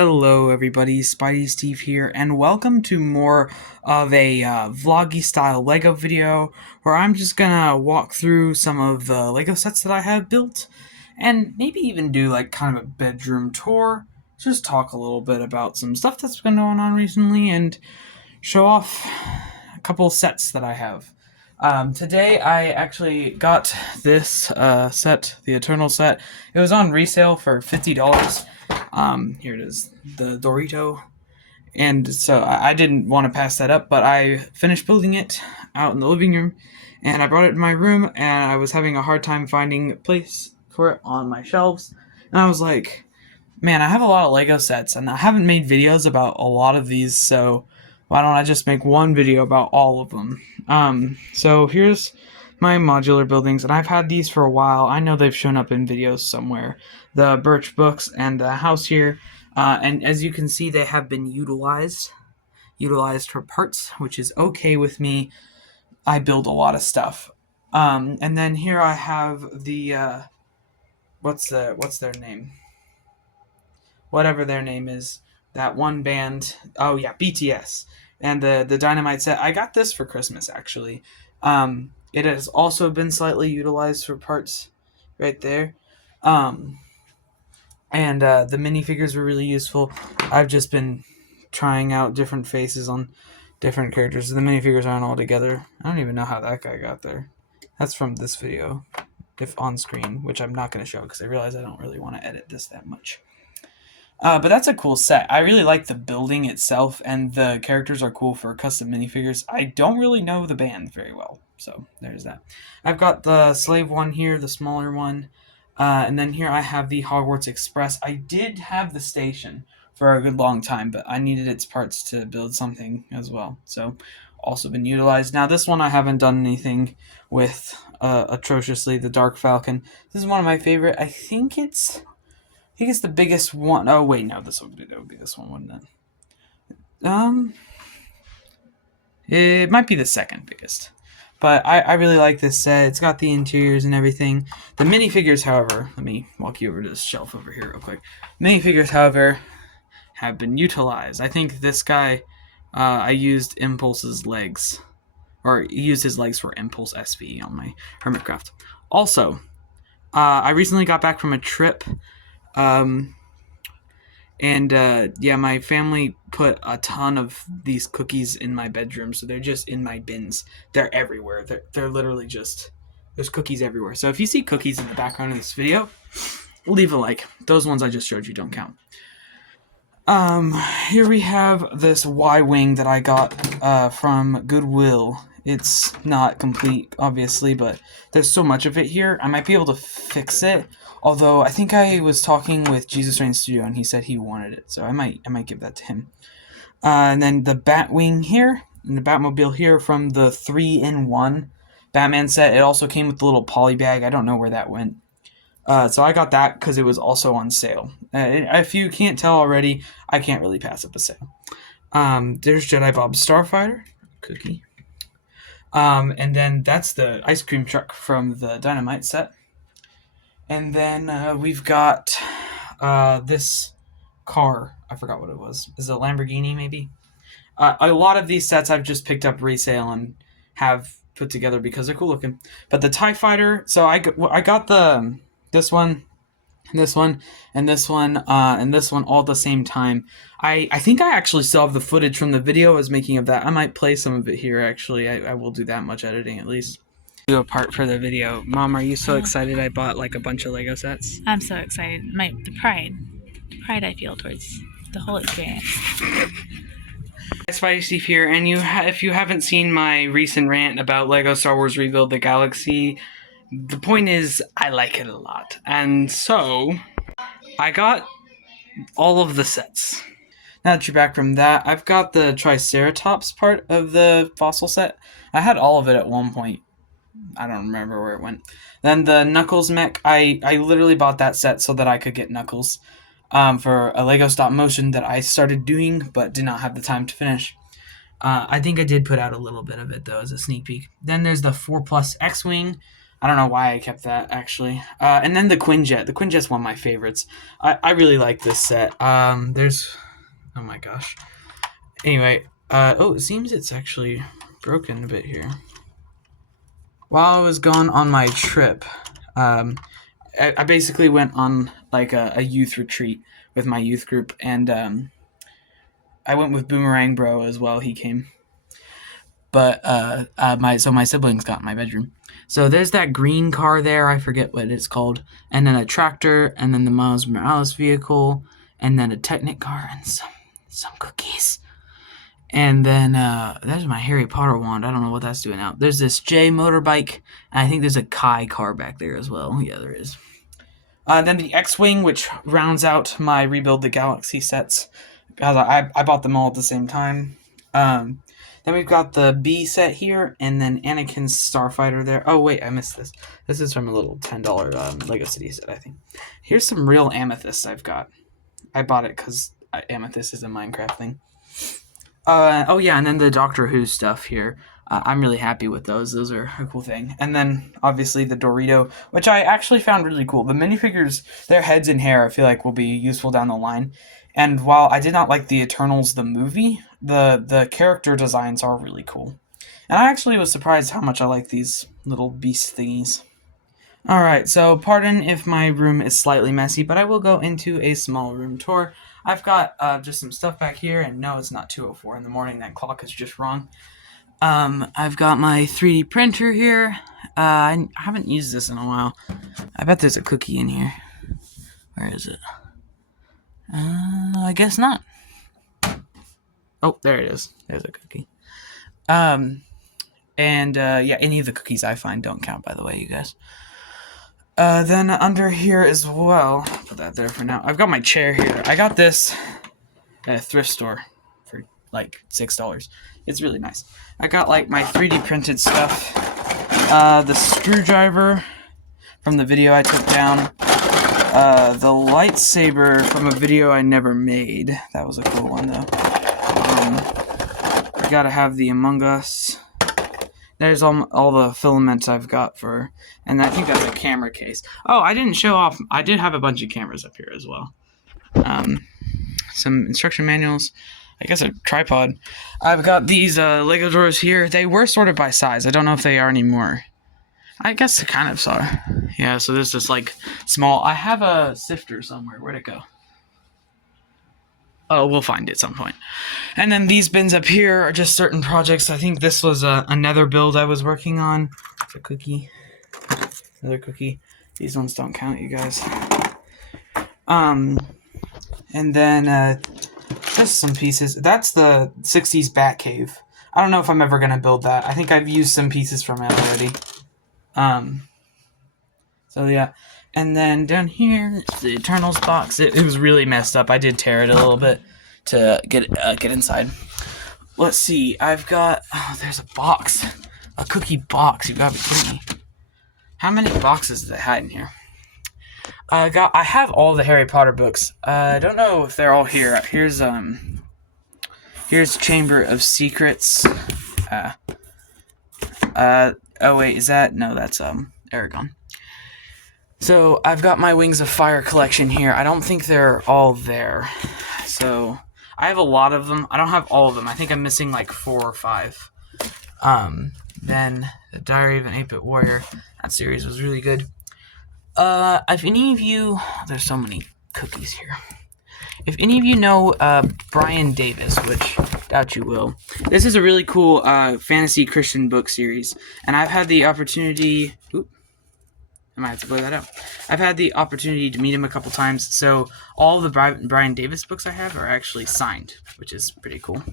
Hello everybody, Spidey Steve here, and welcome to more of a vloggy style LEGO video, where I'm just gonna walk through some of the LEGO sets that I have built, and maybe even do like kind of a bedroom tour, just talk a little bit about some stuff that's been going on recently, and show off a couple sets that I have. Today I actually got this set, the Eternal set. It was on resale for $50. Here it is, the Dorito. And so I didn't want to pass that up, but I finished building it out in the living room, and I brought it in my room, and I was having a hard time finding a place for it on my shelves. And I was like, man, I have a lot of Lego sets, and I haven't made videos about a lot of these, so why don't I just make one video about all of them? So here's my modular buildings, and I've had these for a while. I know they've shown up in videos somewhere. The birch books and the house here, and as you can see, they have been utilized for parts, which is okay with me. I build a lot of stuff. And then here I have the, what's their name? Whatever their name is, that one band. Oh yeah, BTS, and the Dynamite set. I got this for Christmas actually. It has also been slightly utilized for parts, right there. And the minifigures were really useful. I've just been trying out different faces on different characters. The minifigures aren't all together. I don't even know how that guy got there. That's from this video, if on screen, which I'm not going to show because I realize I don't really want to edit this that much. But that's a cool set. I really like the building itself, and the characters are cool for custom minifigures. I don't really know the band very well, so there's that. I've got the Slave one here, the smaller one, and then here I have the Hogwarts Express. I did have the station for a good long time, but I needed its parts to build something as well, so also been utilized. Now this one I haven't done anything with atrociously, the Dark Falcon. This is one of my favorite. I think it's the biggest one. Oh wait, no, that would be this one, wouldn't it? It might be the second biggest. But I really like this set. It's got the interiors and everything. The minifigures, however, let me walk you over to this shelf over here real quick. Minifigures, however, have been utilized. I think this guy, I used Impulse's legs, or used his legs for Impulse SV on my Hermitcraft. Also, I recently got back from a trip. Yeah, my family put a ton of these cookies in my bedroom, so they're just in my bins. They're everywhere. They're literally just, there's cookies everywhere. So if you see cookies in the background of this video, leave a like. Those ones I just showed you don't count. Here we have this Y-Wing that I got from Goodwill. It's not complete, obviously, but there's so much of it here. I might be able to fix it. Although I think I was talking with Jesus Reign Studio and he said he wanted it, so I might give that to him. And then the Batwing here and the Batmobile here from the 3-in-1 Batman set. It also came with the little poly bag. I don't know where that went. So I got that because it was also on sale. If you can't tell already, I can't really pass up a sale. There's Jedi Bob's Starfighter cookie. And then that's the ice cream truck from the Dynamite set. And then we've got this car. I forgot what it was. Is it a Lamborghini, maybe? A lot of these sets I've just picked up resale and have put together because they're cool looking. But the TIE Fighter, so I got this one, this one, and this one, and this one all at the same time. I think I actually still have the footage from the video I was making of that. I might play some of it here, actually. I will do that much editing, at least. Do a part for the video. Mom, are you so excited I bought like a bunch of Lego sets? I'm so excited. The pride I feel towards the whole experience. Spidey Steve here, and if you haven't seen my recent rant about Lego Star Wars Rebuild the Galaxy, the point is I like it a lot, and so I got all of the sets. Now that you're back from that, I've got the Triceratops part of the fossil set. I had all of it at one point. I don't remember where it went. Then the Knuckles mech, I literally bought that set so that I could get Knuckles for a Lego stop motion that I started doing but did not have the time to finish. I think I did put out a little bit of it though as a sneak peek. Then there's the 4+ X-Wing. I don't know why I kept that actually. And then the Quinjet. The Quinjet's one of my favorites. I really like this set. There's oh my gosh. Anyway, oh, it seems it's actually broken a bit here. While I was gone on my trip, I basically went on like a youth retreat with my youth group, and I went with Boomerang Bro as well. He came, but my siblings got in my bedroom. So there's that green car there. I forget what it's called, and then a tractor, and then the Miles Morales vehicle, and then a Technic car, and some cookies. And then there's my Harry Potter wand. I don't know what that's doing out. There's this J motorbike, and I think there's a Kai car back there as well. Yeah, there is. Then the X-Wing, which rounds out my Rebuild the Galaxy sets, because I bought them all at the same time. Then we've got the B set here, and then Anakin's Starfighter there. Oh, wait, I missed this. This is from a little $10 Lego City set, I think. Here's some real amethyst I've got. I bought it because amethyst is a Minecraft thing. Oh yeah, and then the Doctor Who stuff here. I'm really happy with those. Those are a cool thing. And then obviously the Dorito, which I actually found really cool. The minifigures, their heads and hair, I feel like will be useful down the line. And while I did not like the Eternals the movie, the character designs are really cool. And I actually was surprised how much I like these little beast thingies. Alright, so pardon if my room is slightly messy, but I will go into a small room tour. I've got just some stuff back here, and no, it's not 2:04 in the morning. That clock is just wrong. I've got my 3D printer here. I haven't used this in a while. I bet there's a cookie in here. Where is it? I guess not. Oh, there it is. There's a cookie. And yeah, any of the cookies I find don't count, by the way, you guys. Then under here as well, put that there for now. I've got my chair here. I got this at a thrift store for like $6. It's really nice. I got like my 3D printed stuff. The screwdriver from the video I took down. The lightsaber from a video I never made. That was a cool one though. I gotta have the Among Us. There's all the filaments I've got for, and I think that's a camera case. Oh, I didn't show off. I did have a bunch of cameras up here as well. Some instruction manuals. I guess a tripod. I've got these Lego drawers here. They were sorted by size. I don't know if they are anymore. I guess they kind of are. Yeah, so there's this like small. I have a sifter somewhere. Where'd it go? Oh, we'll find it at some point. And then these bins up here are just certain projects. I think this was another build I was working on. It's a cookie. Another cookie. These ones don't count, you guys. And then just some pieces. That's the 60s Batcave. I don't know if I'm ever going to build that. I think I've used some pieces from it already. So yeah. And then down here, the Eternals box. It was really messed up. I did tear it a little bit to get inside. Let's see. I've got. Oh, there's a box, a cookie box. You gotta be kidding me. How many boxes did I hide in here? I have all the Harry Potter books. I don't know if they're all here. Here's Chamber of Secrets. Oh wait, is that no? That's Aragon. So I've got my Wings of Fire collection here. I don't think they're all there. So I have a lot of them. I don't have all of them. I think I'm missing like 4 or 5. Then the Diary of an 8-Bit Warrior. That series was really good. If any of you, there's so many cookies here. If any of you know Brian Davis, which doubt you will, this is a really cool fantasy Christian book series, and I've had the opportunity. I might have to blur that out. I've had the opportunity to meet him a couple times, so all the Brian Davis books I have are actually signed, which is pretty cool,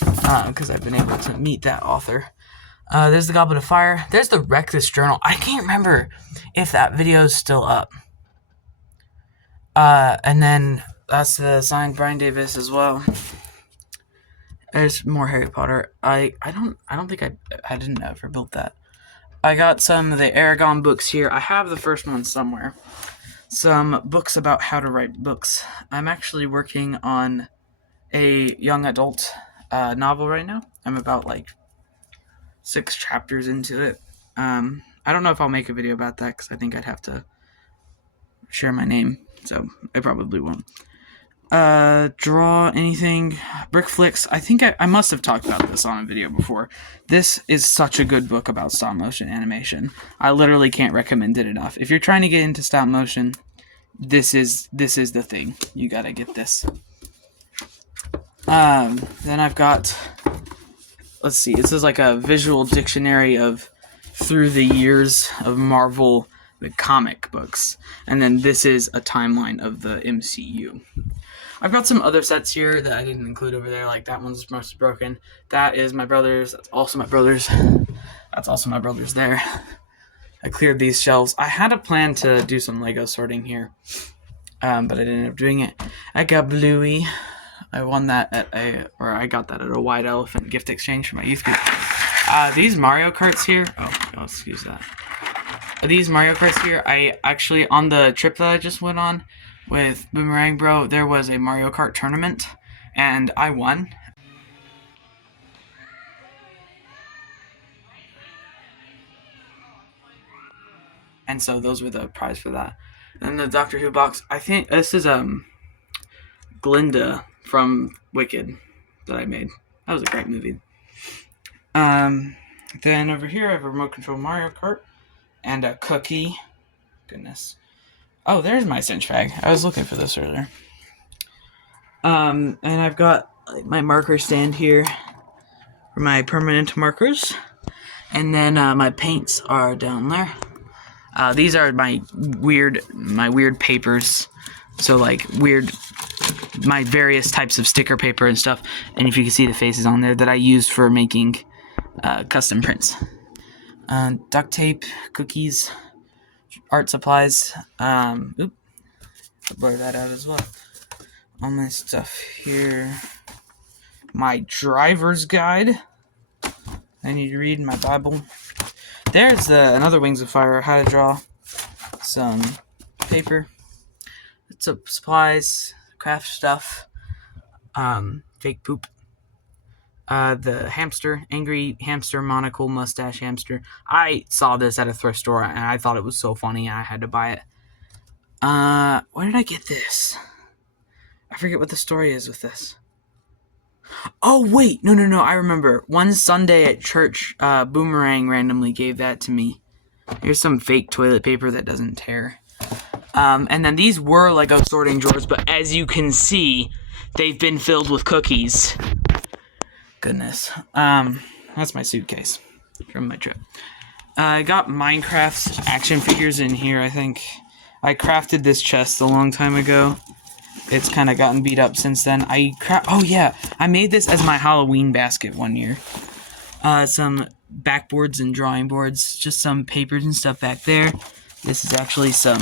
because I've been able to meet that author. There's the Goblet of Fire. There's the Wreck This Journal. I can't remember if that video is still up. And then that's the signed Brian Davis as well. There's more Harry Potter. I don't think I didn't ever build that. I got some of the Aragon books here. I have the first one somewhere. Some books about how to write books. I'm actually working on a young adult novel right now. I'm about like 6 chapters into it. I I don't know if I'll make a video about that because I think I'd have to share my name, so I probably won't. Draw anything. Brick Flicks. I think I must have talked about this on a video before. This is such a good book about stop motion animation. I literally can't recommend it enough. If you're trying to get into stop motion, this is the thing. You gotta get this. Then I've got, let's see, this is like a visual dictionary of through the years of Marvel the comic books, and then this is a timeline of the MCU. I've got some other sets here that I didn't include over there, like that one's most broken. That is my brother's. That's also my brother's. That's also my brother's there. I cleared these shelves. I had a plan to do some Lego sorting here, but I didn't end up doing it. I got Bluey. I won that I got that at a White Elephant gift exchange for my youth group. These Mario Karts here. Oh, excuse that. These Mario Karts here, I actually, on the trip that I just went on with Boomerang Bro, there was a Mario Kart tournament, and I won. And so those were the prize for that. And the Doctor Who box, I think this is Glinda from Wicked that I made. That was a great movie. Then over here I have a remote control Mario Kart and a cookie. Goodness. Oh, there's my cinch bag. I was looking for this earlier. And I've got like my marker stand here for my permanent markers. And then my paints are down there. These are my weird papers. So like my various types of sticker paper and stuff. And if you can see the faces on there that I used for making custom prints. Duct tape, cookies, art supplies. Blur that out as well. All my stuff here. My driver's guide. I need to read my Bible. There's another Wings of Fire, how to draw. Some paper. It's supplies, craft stuff. Fake poop. The hamster, angry hamster, monocle, mustache hamster. I saw this at a thrift store and I thought it was so funny and I had to buy it. Where did I get this? I forget what the story is with this. Oh, wait. No. I remember. One Sunday at church, Boomerang randomly gave that to me. Here's some fake toilet paper that doesn't tear. And then these were Lego sorting drawers, but as you can see, they've been filled with cookies. Goodness. That's my suitcase from my trip. I got Minecraft action figures in here, I think. I crafted this chest a long time ago. It's kind of gotten beat up since then. Oh yeah, I made this as my Halloween basket one year. Some backboards and drawing boards, just some papers and stuff back there. This is actually some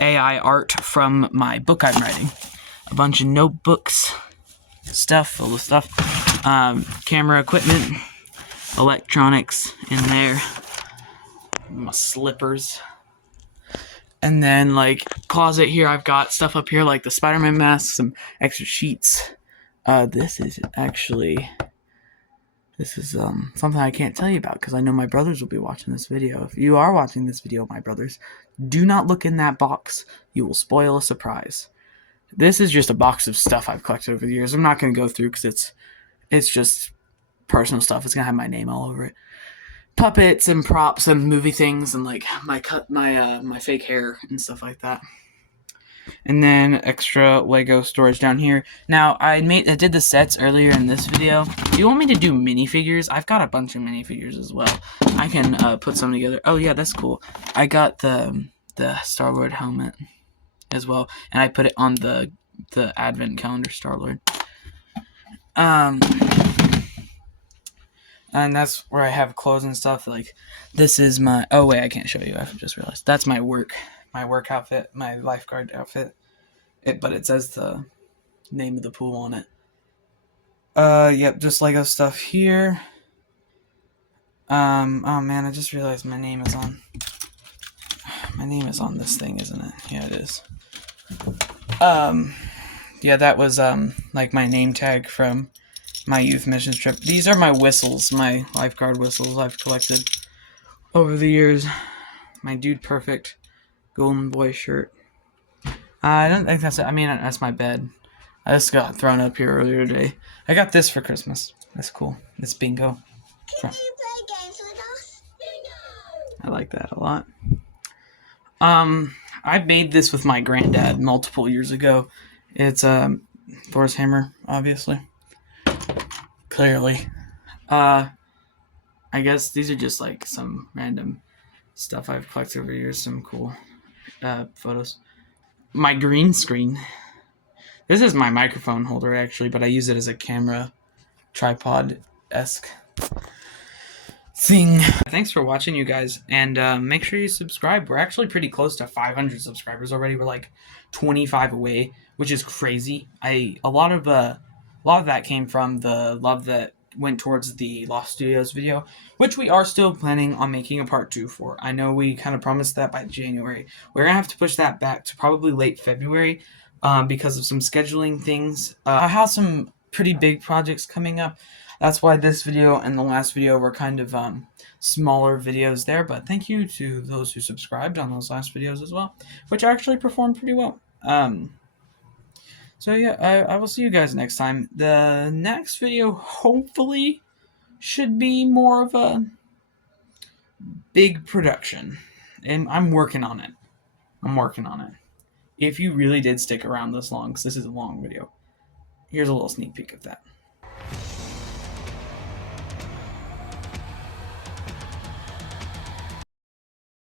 AI art from my book I'm writing. A bunch of notebooks, stuff, full of stuff. Camera equipment, electronics in there. My slippers. And then, like, closet here, I've got stuff up here, like the Spider-Man mask, some extra sheets. This is something I can't tell you about, because I know my brothers will be watching this video. If you are watching this video, my brothers, do not look in that box. You will spoil a surprise. This is just a box of stuff I've collected over the years. I'm not going to go through, because it's just personal stuff. It's going to have my name all over it. Puppets and props and movie things and like my fake hair and stuff like that. And then extra Lego storage down here. Now I did the sets earlier in this video. Do you want me to do minifigures? I've got a bunch of minifigures as well. I can put some together. Oh yeah, that's cool. I got the Star-Lord helmet as well, and I put it on the advent calendar Star-Lord. And that's where I have clothes and stuff. Like, this is my... Oh, wait, I can't show you. I just realized. That's my work outfit, my lifeguard outfit. But it says the name of the pool on it. Yep, just Lego stuff here. Oh, man, I just realized my name is on... My name is on this thing, isn't it? Yeah, it is. Yeah, that was, like, my name tag from... my youth missions trip. These are my whistles, my lifeguard whistles I've collected over the years. My Dude Perfect Golden Boy shirt. I don't think that's it. I mean, that's my bed. I just got thrown up here earlier today. I got this for Christmas. That's cool. It's bingo. Can you play games with us? Bingo! I like that a lot. I made this with my granddad multiple years ago. It's Thor's hammer, obviously. Clearly. I guess these are just like some random stuff I've collected over the years. Some cool photos. My green screen. This is my microphone holder actually, but I use it as a camera tripod-esque thing. Thanks for watching, you guys, and make sure you subscribe. We're actually pretty close to 500 subscribers already. We're like 25 away, which is crazy. A lot of that came from the love that went towards the Lost Studios video, which we are still planning on making a part 2 for. I know we kind of promised that by January. We're gonna have to push that back to probably late February because of some scheduling things. I have some pretty big projects coming up. That's why this video and the last video were kind of smaller videos there, but thank you to those who subscribed on those last videos as well, which actually performed pretty well. So yeah, I will see you guys next time. The next video hopefully should be more of a big production, and I'm working on it. If you really did stick around this long, because this is a long video, here's a little sneak peek of that.